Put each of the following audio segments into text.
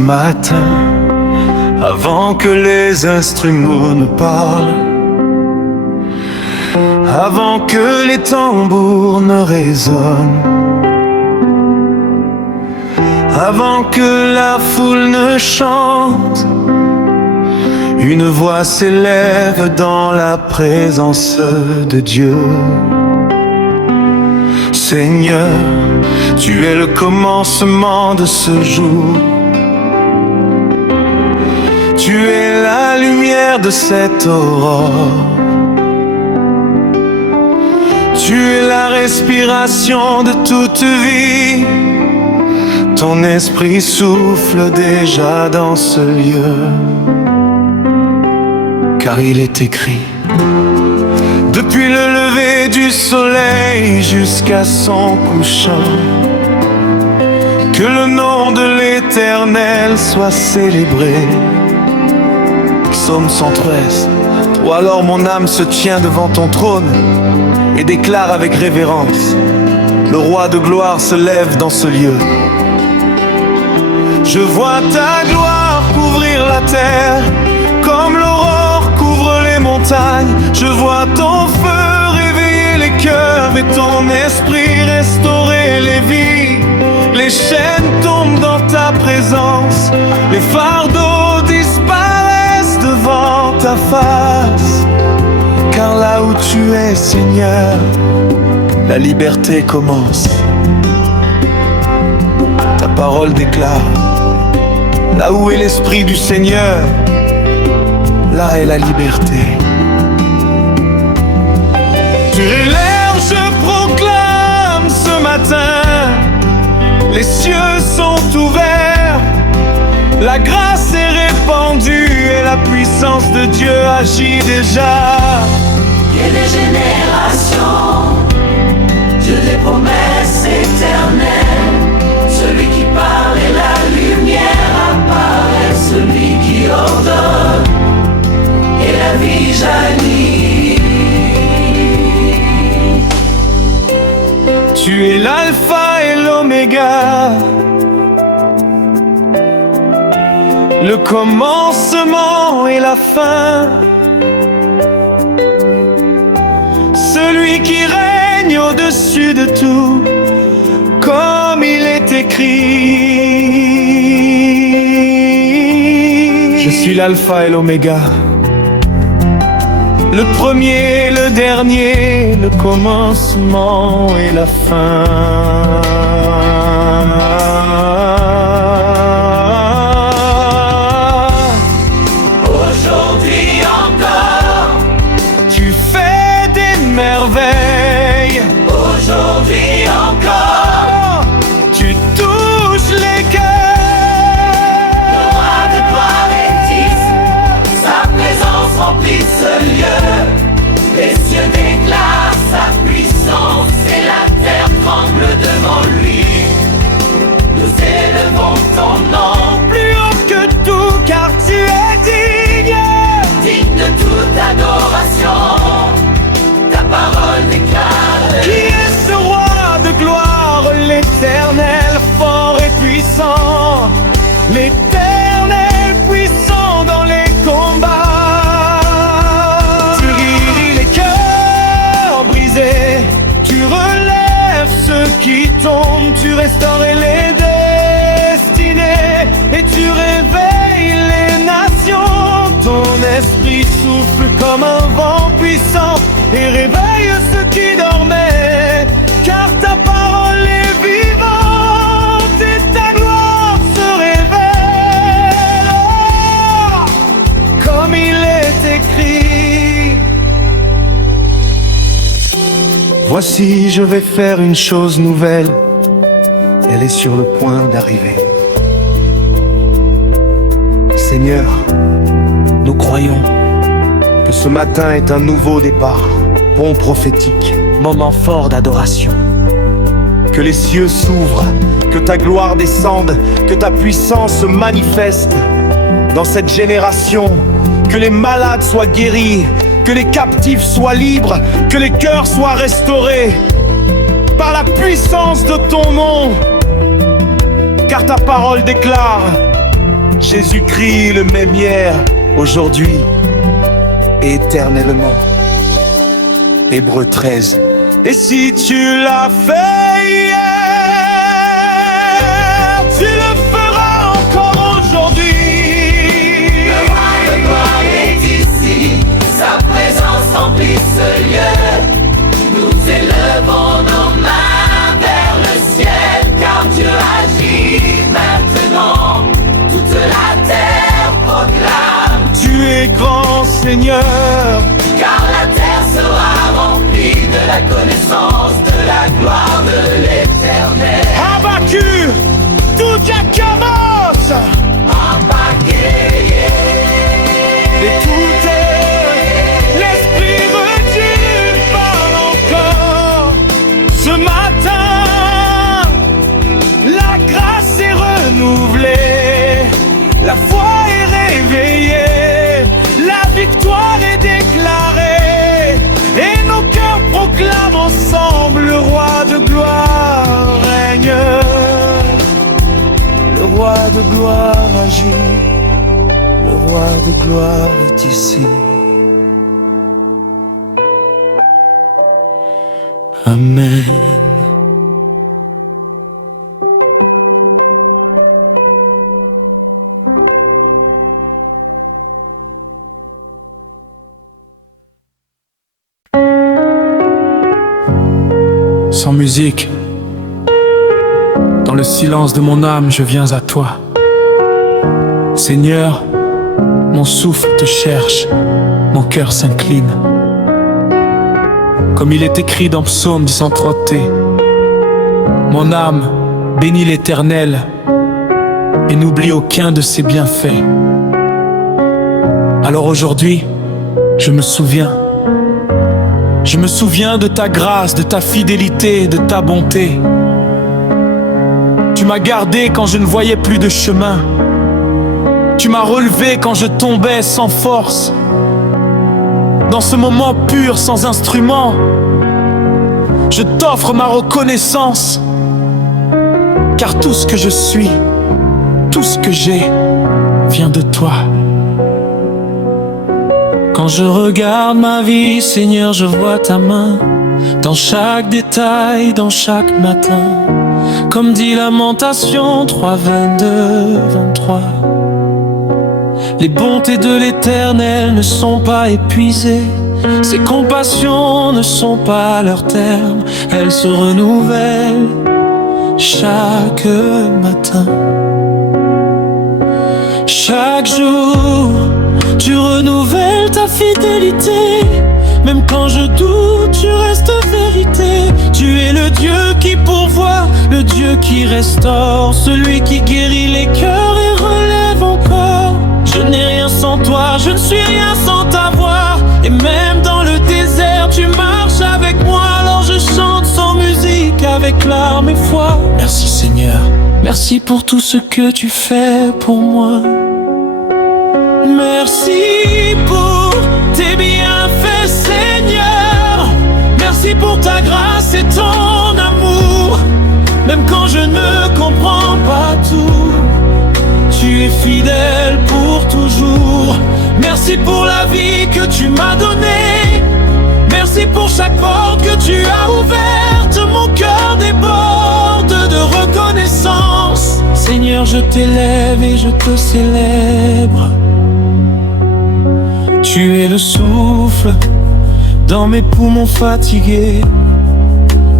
matin, avant que les instruments ne parlent, avant que les tambours ne résonnent, avant que la foule ne chante, une voix s'élève dans la présence de Dieu. Seigneur, tu es le commencement de ce jour. Tu es la lumière de cette aurore. Tu es la respiration de toute vie. Ton esprit souffle déjà dans ce lieu. Car il est écrit, depuis le lever du soleil jusqu'à son couchant, que le nom de l'Éternel soit célébré. Psaume 113. Toi alors mon âme se tient devant ton trône et déclare avec révérence, le roi de gloire se lève dans ce lieu. Je vois ta gloire couvrir la terre, comme l'aurore couvre les montagnes. Je vois ton feu réveiller les cœurs et ton esprit restaurer les vies. Les chaînes tombent dans ta présence, les fardeaux disparaissent devant ta face. Car là où tu es, Seigneur, la liberté commence. Ta parole déclare, là où est l'Esprit du Seigneur, là est la liberté. Tu es l'air, je proclame ce matin. Les cieux sont ouverts, la grâce est répandue et la puissance de Dieu agit déjà. Et les générations, Dieu des promesses éternelles. Celui qui parle et la lumière apparaît, celui qui ordonne et la vie jaillit. Tu es l'alpha et l'oméga, le commencement et la fin, celui qui règne au-dessus de tout, comme il est écrit. Je suis l'alpha et l'oméga, le premier, le dernier, le commencement et la fin. Aujourd'hui encore, tu fais des merveilles. aujourd'hui encore, Tu touches les cœurs. le roi de gloire est ici, sa présence remplit ce lieu. Les cieux déclarent sa puissance et la terre tremble devant lui. Nous élevons ton nom, Plus haut que tout, car tu es digne. digne de toute adoration. Ta parole déclare Qui est ce roi de gloire, l'Éternel fort et puissant, l'Éternel puissant dans les combats. Tu guéris les cœurs brisés, tu relèves ceux qui tombent, tu restaures les destinées et tu réveilles les nations. Ton esprit souffle comme un vent puissant et réveille ceux qui dormaient, car ta parole est vivante et ta gloire se révèle. Oh, comme il est écrit. Voici, je vais faire une chose nouvelle, elle est sur le point d'arriver. Seigneur, nous croyons que ce matin est un nouveau départ, pont prophétique, moment fort d'adoration. Que les cieux s'ouvrent, que ta gloire descende, que ta puissance se manifeste dans cette génération, que les malades soient guéris, que les captifs soient libres, que les cœurs soient restaurés par la puissance de ton nom. Car ta parole déclare, Jésus-Christ le même hier, aujourd'hui et éternellement. Hébreux 13. Et si tu l'as fait hier, tu le feras encore aujourd'hui. Le roi de gloire est ici, sa présence remplit ce lieu. Nous élevons nos mains vers le ciel, car Dieu agit maintenant. Toute la terre proclame: Tu es grand Seigneur, car la terre sera remplie de la connaissance de la gloire de l'Éternel. abattu, tout commence. Et tout est l'Esprit Dieu parle encore. Ce matin, la grâce est renouvelée, la foi est réveillée, la victoire est déclarée, et nos cœurs proclament ensemble: le roi de gloire règne, le roi de gloire agit, le roi de gloire est ici. Amen. Sans musique, dans le silence de mon âme, je viens à toi. Seigneur, mon souffle te cherche, mon cœur s'incline. Comme il est écrit dans Psaume 130, mon âme bénit l'Éternel et n'oublie aucun de ses bienfaits. Alors aujourd'hui, je me souviens de ta grâce, de ta fidélité, de ta bonté. Tu m'as gardé quand je ne voyais plus de chemin. Tu m'as relevé quand je tombais sans force. Dans ce moment pur, sans instrument, je t'offre ma reconnaissance. Car tout ce que je suis, tout ce que j'ai, vient de toi. Quand je regarde ma vie, Seigneur, je vois ta main dans chaque détail, dans chaque matin. Comme dit Lamentation 3, 22, 23. Les bontés de l'Éternel ne sont pas épuisées, ses compassions ne sont pas à leur terme. Elles se renouvellent chaque matin. Chaque jour, tu renouvelles ta fidélité. Même quand je doute, tu restes vérité. Tu es le Dieu qui pourvoit, le Dieu qui restaure, celui qui guérit les cœurs et relève encore. Je n'ai rien sans toi, je ne suis rien sans ta voix. Et même dans le désert, tu marches avec moi. Alors je chante sans musique, avec larmes et foi. Merci Seigneur, merci pour tout ce que tu fais pour moi. Merci pour tes bienfaits, Seigneur. Merci pour ta grâce et ton amour. Même quand je ne comprends pas tout, tu es fidèle pour toujours. Merci pour la vie que tu m'as donnée. Merci pour chaque porte que tu as ouverte. Mon cœur déborde de reconnaissance. Seigneur, je t'élève et je te célèbre. Tu es le souffle dans mes poumons fatigués,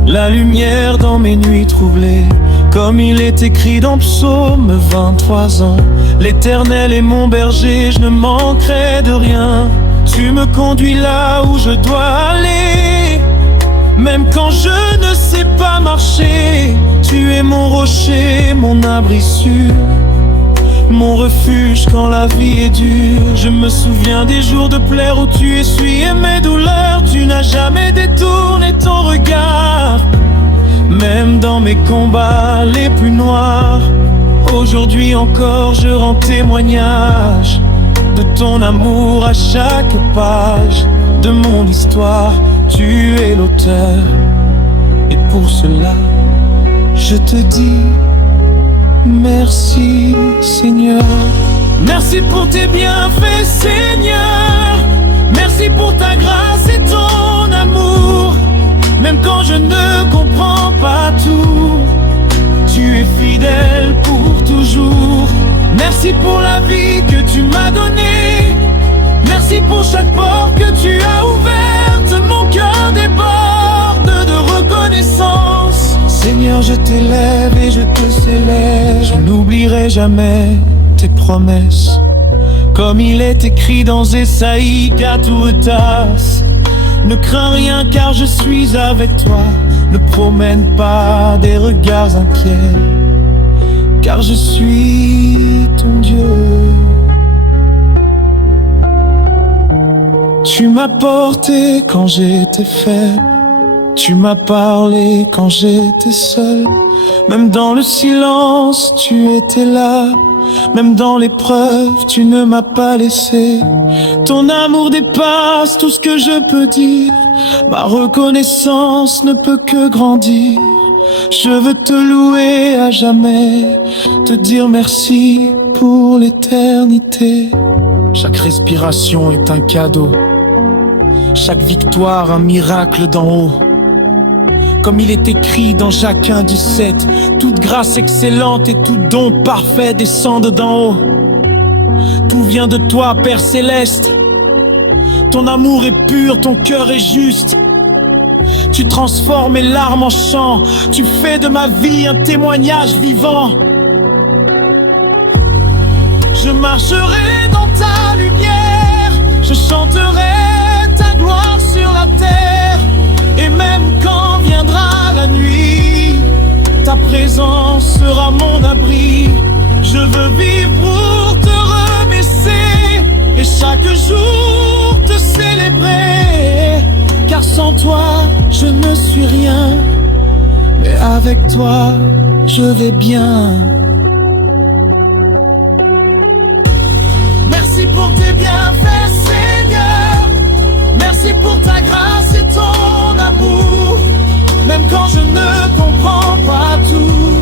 la lumière dans mes nuits troublées. Comme il est écrit dans Psaume 23 ans, l'Éternel est mon berger, je ne manquerai de rien. Tu me conduis là où je dois aller, même quand je ne sais pas marcher. Tu es mon rocher, mon abri sûr, mon refuge quand la vie est dure. Je me souviens des jours de pleurs où tu essuyais mes douleurs. Tu n'as jamais détourné ton regard, même dans mes combats les plus noirs. Aujourd'hui encore je rends témoignage de ton amour à chaque page de mon histoire. Tu es l'auteur, et pour cela je te dis merci Seigneur. Merci pour tes bienfaits, Seigneur. Merci pour ta grâce et ton amour. Même quand je ne comprends pas tout, tu es fidèle pour toujours. Merci pour la vie que tu m'as donnée. Merci pour chaque porte que tu as ouverte. Mon cœur déborde de reconnaissance. Seigneur, je t'élève et je te célèbre. Je n'oublierai jamais tes promesses. Comme il est écrit dans Ésaïe 4:10. Ne crains rien car je suis avec toi. Ne promène pas des regards inquiets, car je suis ton Dieu. Tu m'as porté quand j'étais faible. Tu m'as parlé quand j'étais seul. Même dans le silence, tu étais là. Même dans l'épreuve, tu ne m'as pas laissé. Ton amour dépasse tout ce que je peux dire. Ma reconnaissance ne peut que grandir. Je veux te louer à jamais, te dire merci pour l'éternité. Chaque respiration est un cadeau, chaque victoire un miracle d'en haut. Comme il est écrit dans Jacques 1:17, toute grâce excellente et tout don parfait descendent d'en haut. Tout vient de toi, Père Céleste. Ton amour est pur, ton cœur est juste. Tu transformes mes larmes en chant. Tu fais de ma vie un témoignage vivant. Je marcherai dans ta lumière. Je chanterai ta gloire sur la terre. Et même quand viendra la nuit, ta présence sera mon abri. Je veux vivre pour te remercier et chaque jour te célébrer. Car sans toi, je ne suis rien, mais avec toi, je vais bien. Merci pour tes bienfaits, Seigneur. Merci pour ta grâce et ton amour. Même quand je ne comprends pas tout,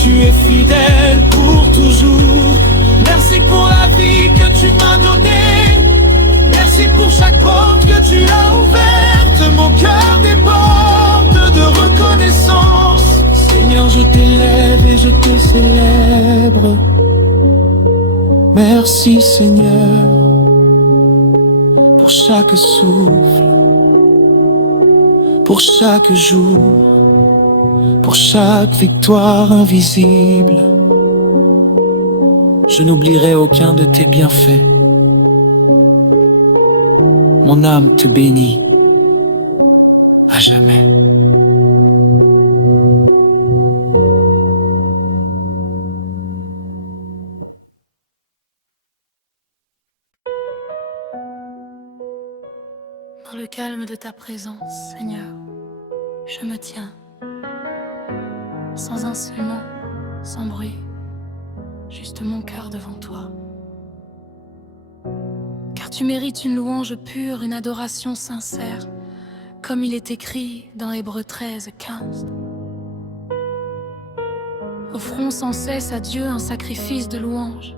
tu es fidèle pour toujours. Merci pour la vie que tu m'as donnée. Merci pour chaque porte que tu as ouverte. Mon cœur déborde de reconnaissance. Seigneur, je t'élève et je te célèbre. Merci, Seigneur, pour chaque souffle, pour chaque jour, pour chaque victoire invisible. Je n'oublierai aucun de tes bienfaits. Mon âme te bénit à jamais. Dans le calme de ta présence, Seigneur, je me tiens, sans un seul mot, sans bruit, juste mon cœur devant toi. Car tu mérites une louange pure, une adoration sincère, comme il est écrit dans Hébreux 13:15. Offrons sans cesse à Dieu un sacrifice de louange,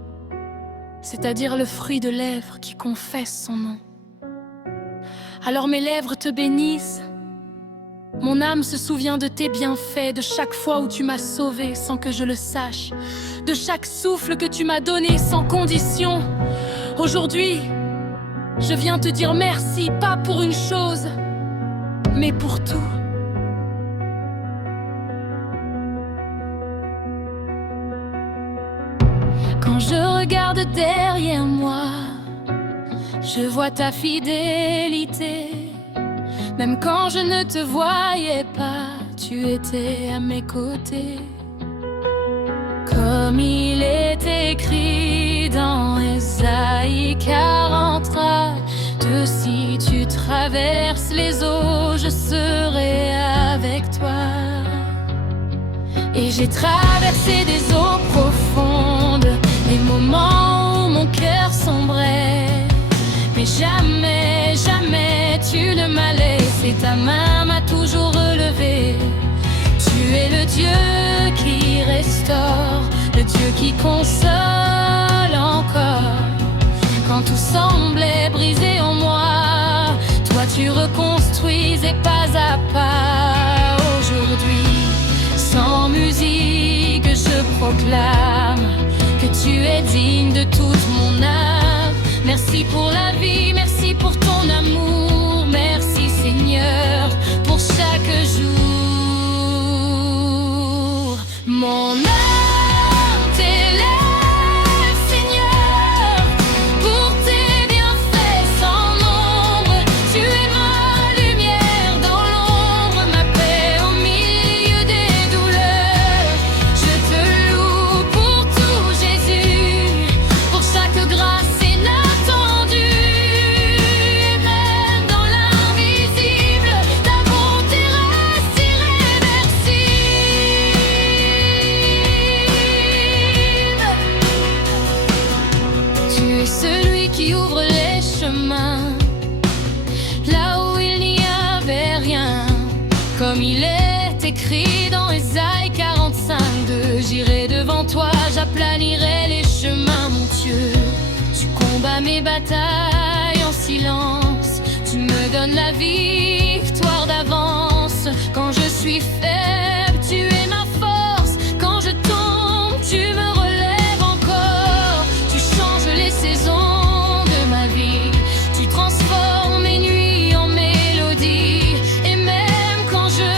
c'est-à-dire le fruit de lèvres qui confessent son nom. Alors mes lèvres te bénissent, mon âme se souvient de tes bienfaits, de chaque fois où tu m'as sauvé sans que je le sache, de chaque souffle que tu m'as donné sans condition. Aujourd'hui, je viens te dire merci, pas pour une chose, mais pour tout. Quand je regarde derrière moi, je vois ta fidélité. Même quand je ne te voyais pas, tu étais à mes côtés. Comme il est écrit dans Ésaïe 40:2, si tu traverses les eaux, je serai avec toi. Et j'ai traversé des eaux profondes, des moments où mon cœur sombrait. Mais jamais, jamais tu ne m'as laissé, ta main m'a toujours relevé. Tu es le Dieu qui restaure, le Dieu qui console en tout semblait brisé en moi, toi tu reconstruisais pas à pas. Aujourd'hui, sans musique, je proclame que tu es digne de toute mon âme. Merci pour la vie, merci pour ton amour, merci Seigneur pour chaque jour. Mon âme t'élève, Seigneur, pour tes bienfaits sans nombre. Tu es ma lumière dans l'ombre, ma paix au milieu des douleurs. Je te loue pour tout, Jésus, pour chaque grâce inattendue. Même dans l'invisible, ta bonté reste irréversible. Tu es celui qui ouvre les chemins là où il n'y avait rien, comme il est écrit dans Ésaïe 45:2. J'irai devant toi, j'aplanirai les chemins, mon Dieu. Tu combats mes batailles en silence, tu me donnes la victoire d'avance. Quand je suis faible, tu es ma force. Quand je tombe, tu me relèves encore. Tu changes les saisons de ma vie, tu transformes mes nuits en mélodie. Et même quand je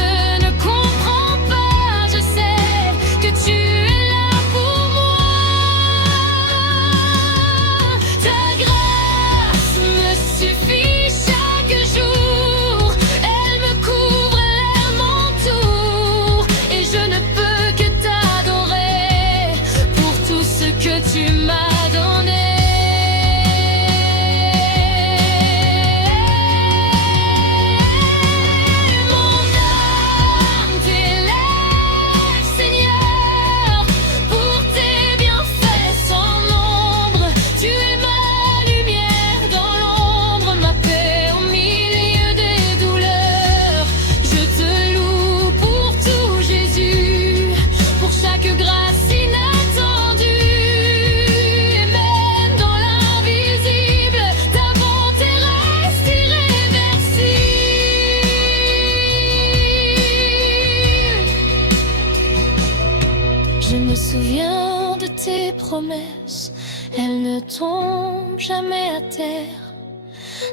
ne comprends pas, je sais que tu es là pour moi. Ta grâce me suffit chaque jour, elle me couvre, elle m'entoure, et je ne peux que t'adorer pour tout ce que tu m'as donné. Mon âme t'élève, Seigneur, pour tes bienfaits sans nombre. Tu es ma lumière dans l'ombre, ma paix au milieu des douleurs. Je te loue pour tout, Jésus, pour chaque grâce inattendue. Et même dans l'invisible, ta bonté reste irréversible. Je me souviens de tes promesses, elles ne tombent jamais à terre.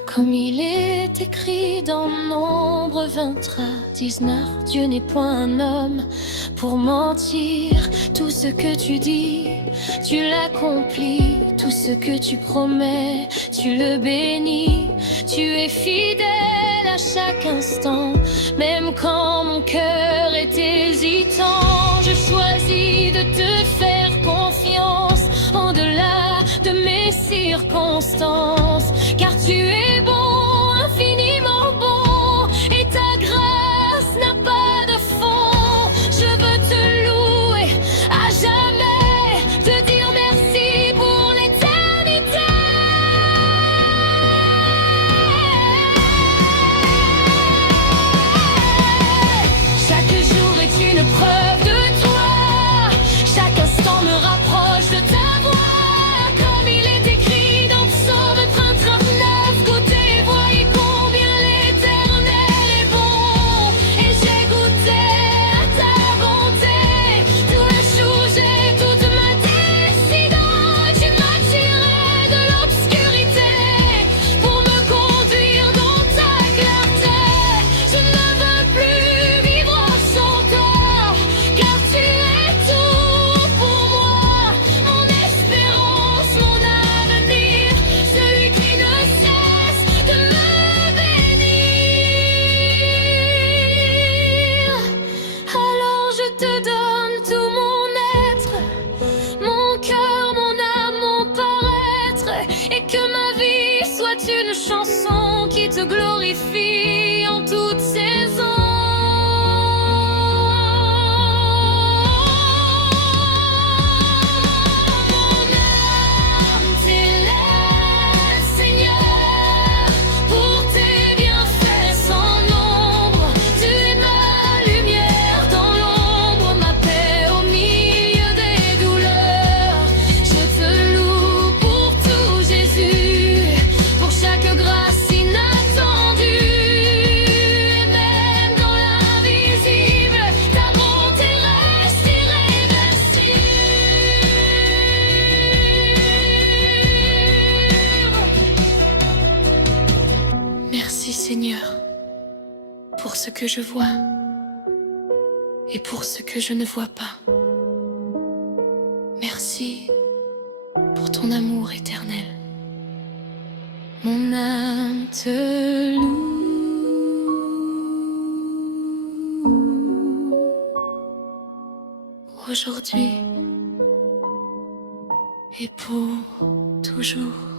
Comme il est écrit dans Nombre 23:19, Dieu n'est point un homme pour mentir. Tout ce que tu dis, tu l'accomplis. Tout ce que tu promets, tu le bénis. Tu es fidèle à chaque instant, même quand mon cœur est hésitant. Je choisis de te faire confiance au-delà de mes circonstances, car tu es bon, infiniment bon, et ta grâce n'a pas de fond. Je veux te louer à jamais, te dire merci pour l'éternité. Chaque jour est une preuve de toi, chaque instant me rapproche de ta voix, comme il est écrit dans Psaume 39. Goûtez et voyez combien l'Éternel est bon, et j'ai goûté à ta bonté. Tous les jours j'ai toute ma décidence, tu m'as tiré de l'obscurité pour me conduire dans ta clarté. Je ne veux plus vivre sans toi, car tu es tout pour moi, mon espérance, mon avenir, celui qui ne cesse de me bénir. Alors je te donne tout mon être, mon cœur, mon âme, mon paraître, et que ma vie soit une chanson qui te glorifie en toute saison. Mon âme t'élève, Seigneur, pour tes bienfaits sans nombre. Tu es ma lumière dans l'ombre, ma paix au milieu des douleurs. Je te loue pour tout, Jésus, ce que je vois et pour ce que je ne vois pas. Merci pour ton amour éternel. Mon âme te loue. Aujourd'hui et pour toujours.